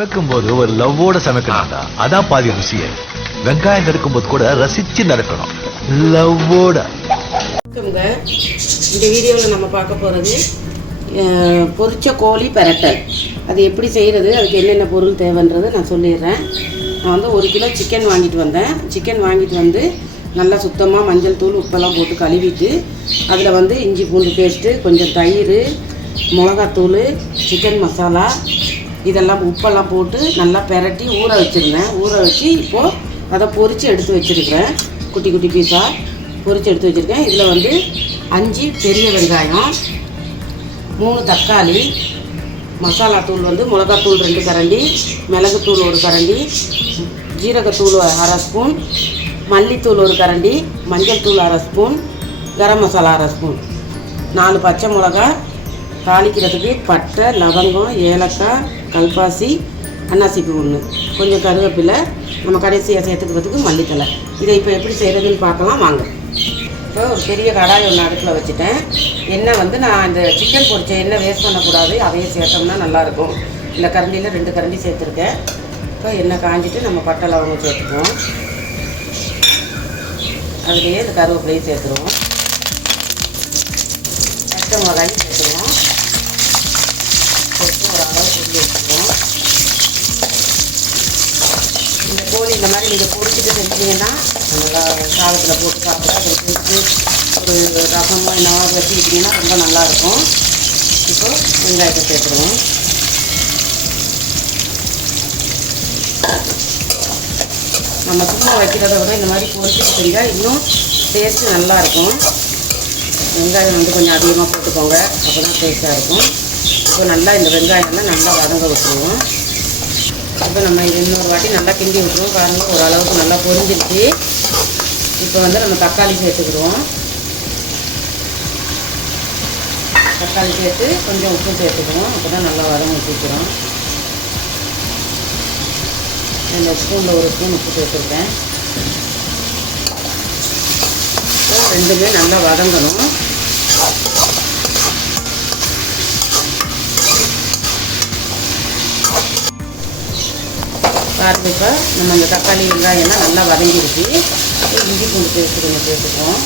சமைக்கும் போது ஒரு லவ்வோட சமைக்கணும்டா. அதான் பாதி ருசியே. வெங்காயம் நறுக்கும் போது கூட ரசிச்சு நறுக்கணும், லவ்வோட. இந்த வீடியோவில் நம்ம பார்க்க போகிறது பொரிச்ச கோழி பெரட்டல். அது எப்படி செய்கிறது, அதுக்கு என்னென்ன பொருள் தேவைன்றது நான் சொல்லிடுறேன். நான் வந்து 1 கிலோ சிக்கன் வாங்கிட்டு வந்தேன். சிக்கன் வாங்கிட்டு வந்து நல்லா சுத்தமாக மஞ்சள் தூள் உப்பெல்லாம் போட்டு கழுவிட்டு அதில் வந்து இஞ்சி பூண்டு பேஸ்ட்டு, கொஞ்சம் தயிர், மிளகாத்தூள், சிக்கன் மசாலா இதெல்லாம் உப்பெல்லாம் போட்டு நல்லா பெரட்டி ஊற வச்சுருந்தேன். ஊற வச்சு இப்போது அதை பொரித்து எடுத்து வச்சுருக்கிறேன். குட்டி குட்டி பீஸாக பொரித்து எடுத்து வச்சுருக்கேன். இதில் வந்து 5 பெரிய வெங்காயம், 3 தக்காளி, மசாலாத்தூள் வந்து மிளகாத்தூள் 2 கரண்டி, மிளகுத்தூள் 1 கரண்டி, ஜீரகத்தூள் 1/2 ஸ்பூன், மல்லித்தூள் 1 கரண்டி, மஞ்சள் தூள் 1/2 ஸ்பூன், கரம் மசாலா 1/2 ஸ்பூன், 4 பச்சை மிளகா, தாளிக்கிறதுக்கு பட்டை, லவங்கம், ஏலக்காய், கல்பாசி, அன்னாசிப்பூ 1, கொஞ்சம் கருவேப்பிலை, நம்ம கடைசியாக சேர்த்துக்கிறதுக்கு மல்லித்தலை. இதை இப்போ எப்படி செய்கிறதுன்னு பார்க்கலாம் வாங்க. இப்போ ஒரு பெரிய கடாய் ஒன்று அடுப்பில் வச்சுட்டேன். எண்ணெய் வந்து நான் இந்த சிக்கன் பொரிச்ச எண்ணெய் வேஸ்ட் பண்ணக்கூடாது, அதையே சேர்த்தோம்னா நல்லாயிருக்கும். இந்த கரண்டியில் 2 கரண்டி சேர்த்துருக்கேன். இப்போ எண்ணெய் காஞ்சிட்டு நம்ம பட்டை லவங்கம் சேர்த்துக்குவோம். அதுலேயே இந்த கருவேப்பிலையும் சேர்த்துருவோம். பச்சை மிளகாயும் சேர்த்துருவோம். சேர்த்து ஒரு அளவு சொல்லி வச்சுக்குவோம். இந்த கோழி இந்த மாதிரி நீங்கள் பொரிச்சிட்டு செஞ்சீங்கன்னா நல்லா சாதத்தில் போட்டு சாப்பிட்டா அதை போட்டு ஒரு ரசமோ என்னவோ வச்சுக்கிட்டிங்கன்னா ரொம்ப நல்லாயிருக்கும். இப்போ வெங்காயத்தை சேர்த்துருவோம். நம்ம சும்மா வைக்கிறத விட இந்த மாதிரி பொரிச்சிட்டு செஞ்சால் இன்னும் டேஸ்ட்டு நல்லாயிருக்கும். வெங்காயம் வந்து கொஞ்சம் அதிகமாக போட்டுக்கோங்க, அப்போ தான் டேஸ்ட்டாக இருக்கும். இப்போ நல்லா இந்த வெங்காயம்லாம் நல்லா வதங்க விட்டுருவோம். இப்போ நம்ம இது இன்னொரு வாட்டி நல்லா கிண்டி விட்டுருவோம். பாருங்கள், ஓரளவுக்கு நல்லா பொரிஞ்சிருச்சு. இப்போ வந்து நம்ம தக்காளி சேர்த்துக்கிடுவோம். தக்காளி சேர்த்து கொஞ்சம் உப்பு சேர்த்துக்குவோம், அப்போ தான் நல்லா வதங்க வச்சுக்கிறோம். 2 ஸ்பூனில் 1 ஸ்பூன் உப்பு சேர்த்துருக்கேன். இப்போ ரெண்டுமே நல்லா வதங்கணும். பாருங்க, இப்போ நம்ம இந்த தக்காளி வெங்காயம்லாம் நல்லா வதங்கிடுச்சு. இஞ்சி பூண்டு பேஸ்ட்டு கொஞ்சம் சேர்த்துக்குவோம்.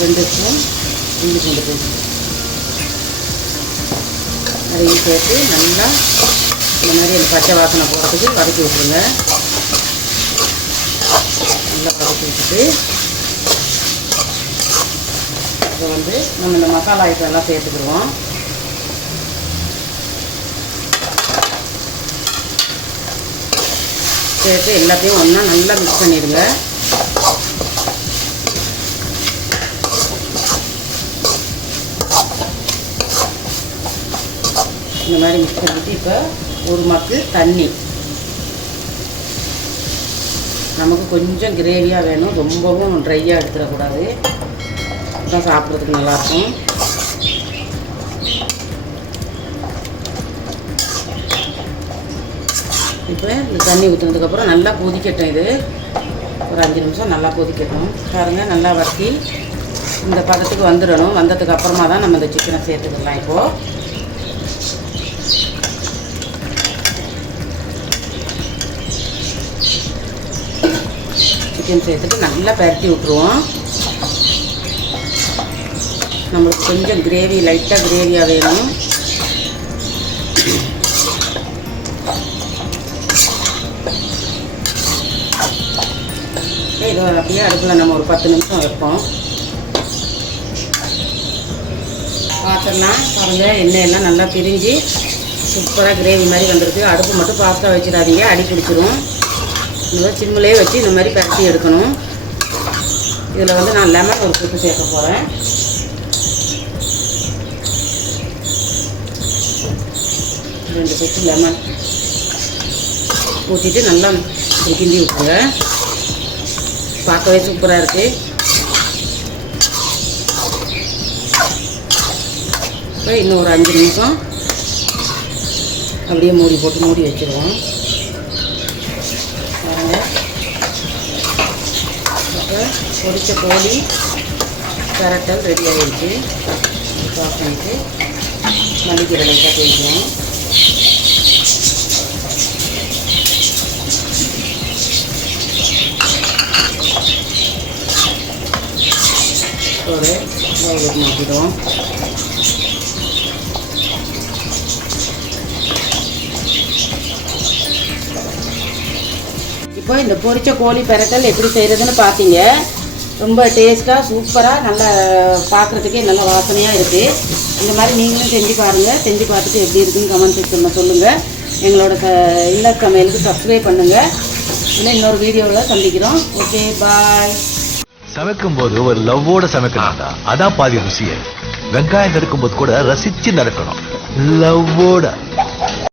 2 ஸ்பூன் இஞ்சி பூண்டு பேஸ்ட்டு அதையும் சேர்த்து நல்லா இந்த மாதிரி அந்த பச்சை வாசனை போகிறதுக்கு வதக்கி விட்டுருங்க. நல்லா வதக்கி விட்டுட்டு இப்போ வந்து நம்ம இந்த மசாலா ஐட்டம் எல்லாம் சேர்த்துக்கிடுவோம். சேர்த்து எல்லாத்தையும் ஒன்றா நல்லா மிக்ஸ் பண்ணிடுங்க. இந்த மாதிரி மிக்ஸ் பண்ணிவிட்டு இப்போ 1 மக்கு தண்ணி. நமக்கு கொஞ்சம் கிரேவியாக வேணும், ரொம்பவும் ட்ரையாக எடுத்துடக்கூடாது, அதான் சாப்பிட்றதுக்கு நல்லாயிருக்கும். இப்போ இந்த தண்ணி ஊற்றுனதுக்கப்புறம் நல்லா கொதிக்கட்டும். இது ஒரு 5 நிமிஷம் நல்லா கொதிக்கட்டும். பாருங்கள், நல்லா வற்றி இந்த பதத்துக்கு வந்துடணும். வந்ததுக்கு அப்புறமா தான் நம்ம இந்த சிக்கனை சேர்த்துக்கலாம். இப்போது சிக்கன் சேர்த்துட்டு நல்லா பரட்டி விட்ருவோம். நம்மளுக்கு கொஞ்சம் கிரேவி, லைட்டாக கிரேவியாக வேணும். இதை அப்படியே அடுப்பில் நம்ம ஒரு 10 நிமிஷம் வைப்போம். பார்த்துடலாம். பாருங்கள், எண்ணெயெல்லாம் நல்லா பிரிஞ்சு சூப்பராக கிரேவி மாதிரி வந்திருக்கு. அடுப்பு மட்டும் ஃபாஸ்ட்டாக வச்சிடாதீங்க, அடி பிடிச்சிரும். இந்த மாதிரி சிம்மிலே வச்சு இந்த மாதிரி பரட்டி எடுக்கணும். இதில் வந்து நான் லெமன் ஒரு கொத்து சேர்க்க போகிறேன். ரெண்டு கொத்து லெமன் ஊற்றிட்டு நல்லா கிண்டி விட்டுருங்க. பார்க்கவே சூப்பராக இருக்குது. இப்போ இன்னும் ஒரு 5 நிமிஷம் அப்படியே மூடி போட்டு மூடி வச்சுருவோம். பாருங்கள், இப்போ பொரிச்ச கோழி பெரட்டல் ரெடி ஆகிடுச்சு. ஆஃப் பண்ணிட்டு மல்லிக்கீரை லைட்டாக தேய்க்கிறோம். ஒரு பவுலுக்கு மாற்றிடுவோம். இப்போ இந்த பொரிச்ச கோழி பெரட்டல் எப்படி செய்கிறதுன்னு பார்த்தீங்க. ரொம்ப டேஸ்ட்டாக சூப்பராக நல்லா பார்க்குறதுக்கே நல்ல வாசனையாக இருக்குது. இந்த மாதிரி நீங்களும் செஞ்சு பாருங்கள். செஞ்சு பார்த்துட்டு எப்படி இருக்குன்னு கமெண்ட் செக்ஷனில் சொல்லுங்கள். எங்களோட இல்ல சமையலுக்கு சப்ஸ்கிரைப் பண்ணுங்கள். இல்லை இன்னொரு வீடியோவில் சந்திக்கிறோம். ஓகே, பாய். சமைக்கும் போது ஒரு லவ்வோட சமைக்கணும்டா, அதான் பாதி ருசியே. வெங்காயம் நறுக்கும் போது கூட ரசிச்சு நறுக்கணும், லவ்வோட.